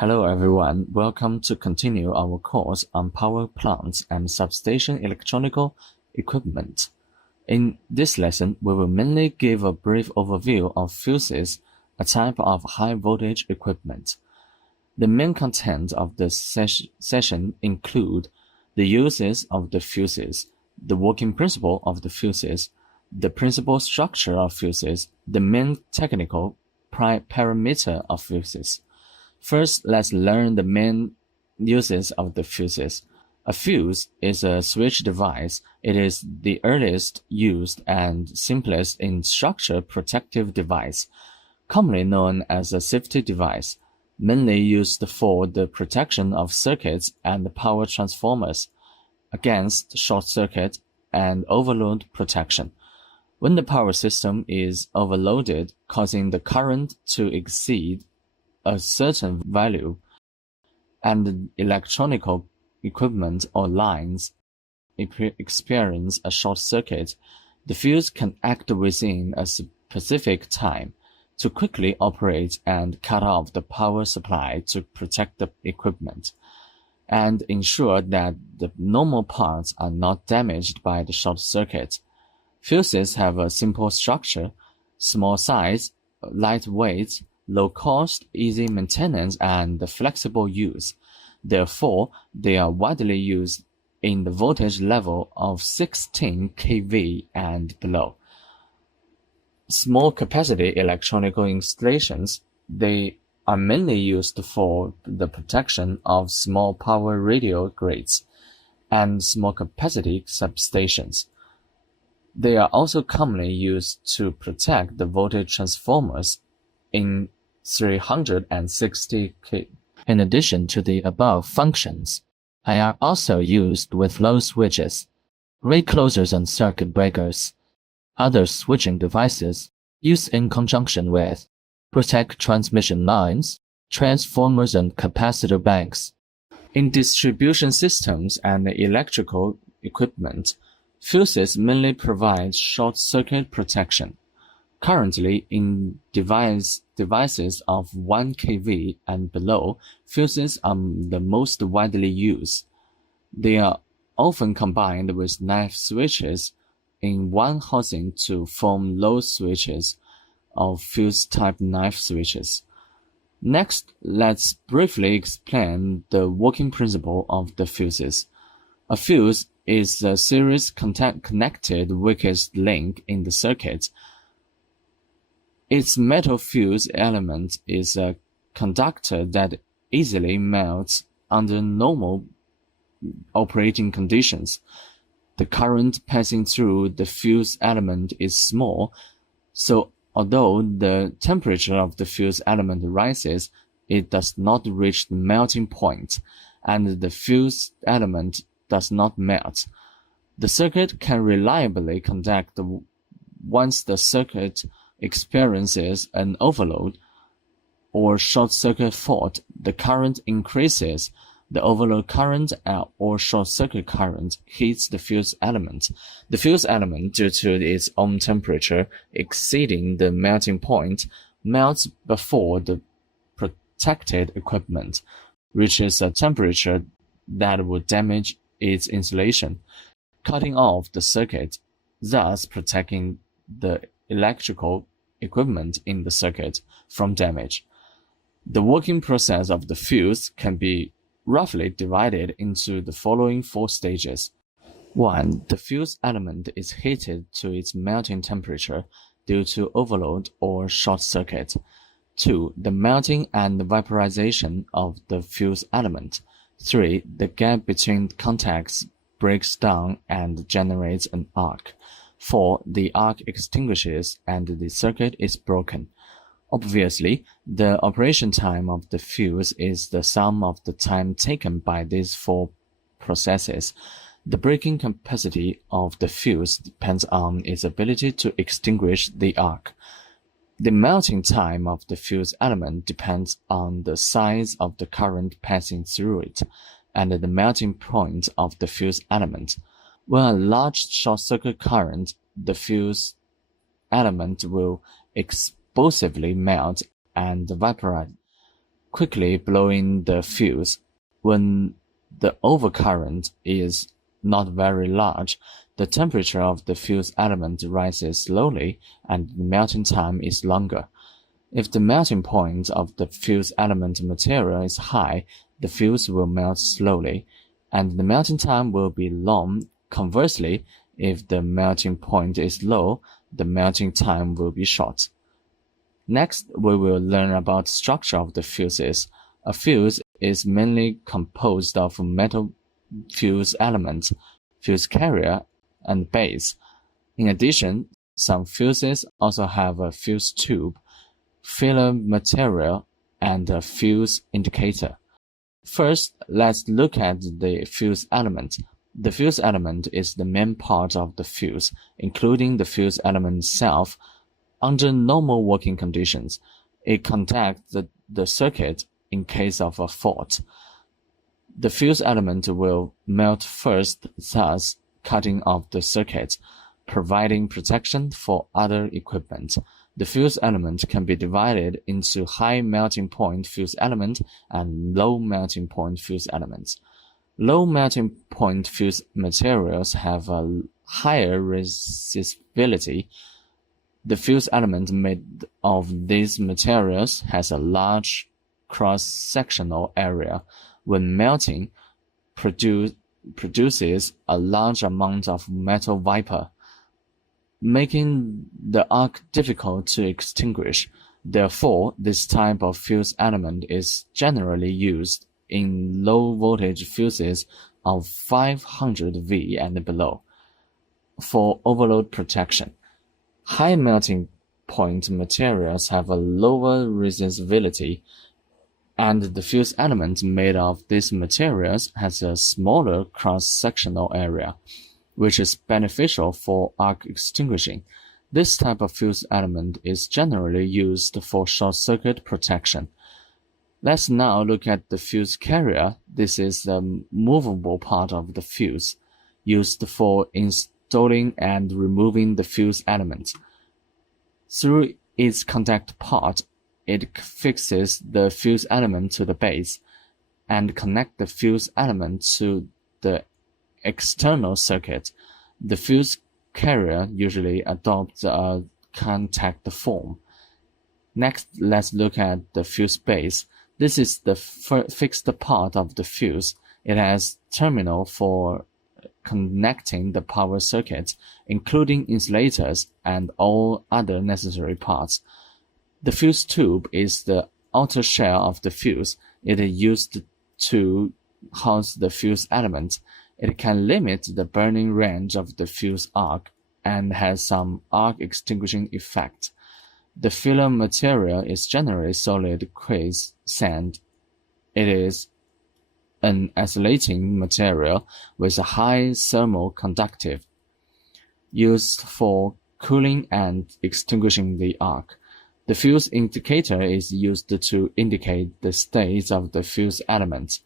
Hello everyone, welcome to continue our course on power plants and substation electronical equipment. In this lesson, we will mainly give a brief overview of fuses, a type of high voltage equipment. The main content of the session include the uses of the fuses, the working principle of the fuses, the principal structure of fuses, the main technical parameter of fuses. First, let's learn the main uses of the fuses. A fuse is a switch device. It is the earliest used and simplest in structure protective device, commonly known as a safety device, mainly used for the protection of circuits and power transformers against short circuit and overload protection. When the power system is overloaded, causing the current to exceed a certain value, and the electronical equipment or lines experience a short circuit, the fuse can act within a specific time to quickly operate and cut off the power supply to protect the equipment and ensure that the normal parts are not damaged by the short circuit. Fuses have a simple structure, small size, lightweight, low cost, easy maintenance, and flexible use. Therefore, they are widely used in the voltage level of 16 kV and below. Small capacity electronical installations, they are mainly used for the protection of small power radio grids and small capacity substations. They are also commonly used to protect the voltage transformers in 360 kV. In addition to the above functions, they are also used with low switches, reclosers and circuit breakers. Other switching devices used in conjunction with protect transmission lines, transformers and capacitor banks. In distribution systems and electrical equipment, fuses mainly provide short circuit protection. Currently, in devices of 1 kV and below, fuses are the most widely used. They are often combined with knife switches in one housing to form low switches of fuse-type knife switches. Next, let's briefly explain the working principle of the fuses. A fuse is a series connected weakest link in the circuit. Its metal fuse element is a conductor that easily melts under normal operating conditions. The current passing through the fuse element is small, so although the temperature of the fuse element rises, it does not reach the melting point, and the fuse element does not melt. The circuit can reliably conduct once the circuit experiences an overload or short circuit fault. The current increases. The overload current or short circuit current hits the fuse element. The fuse element, due to its own temperature exceeding the melting point, melts before the protected equipment reaches a temperature that would damage its insulation, cutting off the circuit, thus protecting the electrical equipment in the circuit from damage. The working process of the fuse can be roughly divided into the following 4 stages. 1. The fuse element is heated to its melting temperature due to overload or short circuit. 2. The melting and vaporization of the fuse element. 3. The gap between contacts breaks down and generates an arc. 4. The arc extinguishes and the circuit is broken. Obviously, the operation time of the fuse is the sum of the time taken by these 4 processes. The breaking capacity of the fuse depends on its ability to extinguish the arc. The melting time of the fuse element depends on the size of the current passing through it and the melting point of the fuse element. When a large short-circuit current, the fuse element will explosively melt and vaporize. quickly blowing the fuse. When the overcurrent is not very large, the temperature of the fuse element rises slowly and the melting time is longer. If the melting point of the fuse element material is high, the fuse will melt slowly, and the melting time will be long. Conversely, if the melting point is low, the melting time will be short. Next, we will learn about the structure of the fuses. A fuse is mainly composed of metal fuse elements, fuse carrier, and base. In addition, some fuses also have a fuse tube, filler material, and a fuse indicator. First, let's look at the fuse element. The fuse element is the main part of the fuse, including the fuse element itself. Under normal working conditions, it contacts the circuit in case of a fault. The fuse element will melt first, thus cutting off the circuit, providing protection for other equipment. The fuse element can be divided into high melting point fuse element and low melting point fuse elements. Low melting point fuse materials have a higher resistability. The fuse element made of these materials has a large cross-sectional area. When melting, produces a large amount of metal vapor, making the arc difficult to extinguish. Therefore, this type of fuse element is generally used in low-voltage fuses of 500 V and below for overload protection. High melting point materials have a lower resistability, and the fuse element made of these materials has a smaller cross-sectional area, which is beneficial for arc extinguishing. This type of fuse element is generally used for short-circuit protection. Let's now look at the fuse carrier. This is the movable part of the fuse, used for installing and removing the fuse element. Through its contact part, it fixes the fuse element to the base and connects the fuse element to the external circuit. The fuse carrier usually adopts a contact form. Next, let's look at the fuse base. This is the fixed part of the fuse. It has terminal for connecting the power circuit, including insulators and all other necessary parts. The fuse tube is the outer shell of the fuse. It is used to house the fuse element. It can limit the burning range of the fuse arc and has some arc extinguishing effect. The filler material is generally solid quicksand. It is an insulating material with a high thermal conductivity, used for cooling and extinguishing the arc. The fuse indicator is used to indicate the state of the fuse element.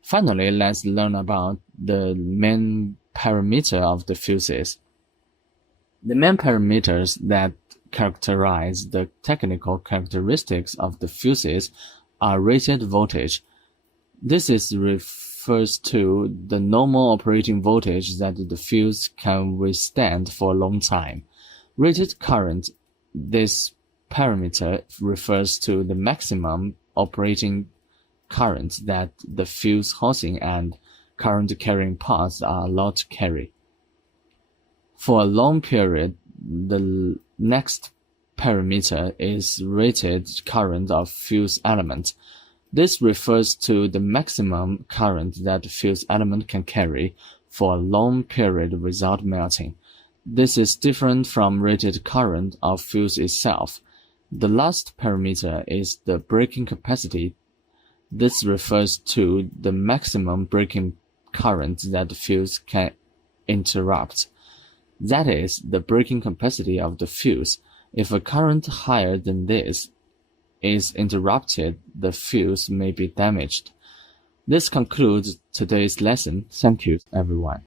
Finally, let's learn about the main parameter of the fuses. The main parameters that characterize the technical characteristics of the fuses are rated voltage. This refers to the normal operating voltage that the fuse can withstand for a long time. Rated current. This parameter refers to the maximum operating current that the fuse housing and current carrying parts are allowed to carry. For a long period, the next parameter is rated current of fuse element. This refers to the maximum current that the fuse element can carry for a long period without melting. This is different from rated current of fuse itself. The last parameter is the breaking capacity. This refers to the maximum breaking current that the fuse can interrupt. That is, the breaking capacity of the fuse. If a current higher than this is interrupted, the fuse may be damaged. This concludes today's lesson. Thank you, everyone.